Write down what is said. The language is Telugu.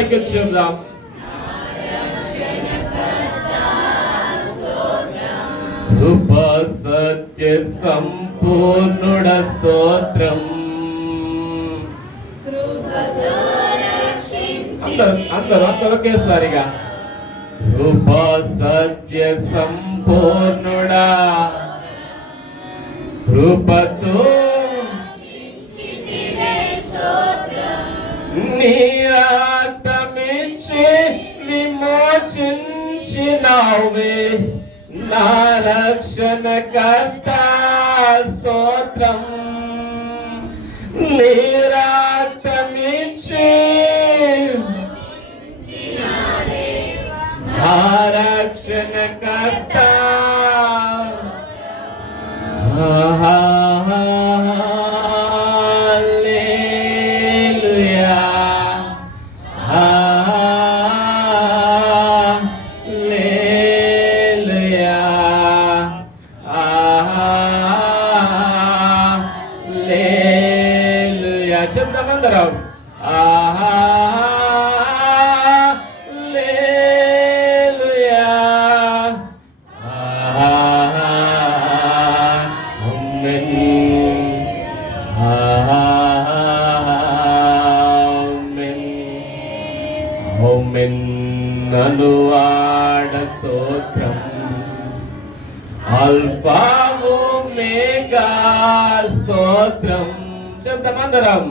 పైకి చెప్దాం. కృప సత్య సంపూర్ణుడ స్తోత్రం. అందరూ ఒకేసారిగా కృప సత్య సంపూర్ణుడా, కృపతో నీ రక్తమిచ్చి విమోచించినావే నా రక్షణకర్త స్తోత్రం. నీ రక్తమిచ్చి నా రక్షణకర్త. చెప్తామందరం అనువాడ స్తోత్రం. అల్ఫా ఒమేగా స్తోత్రం. చెప్తామందరం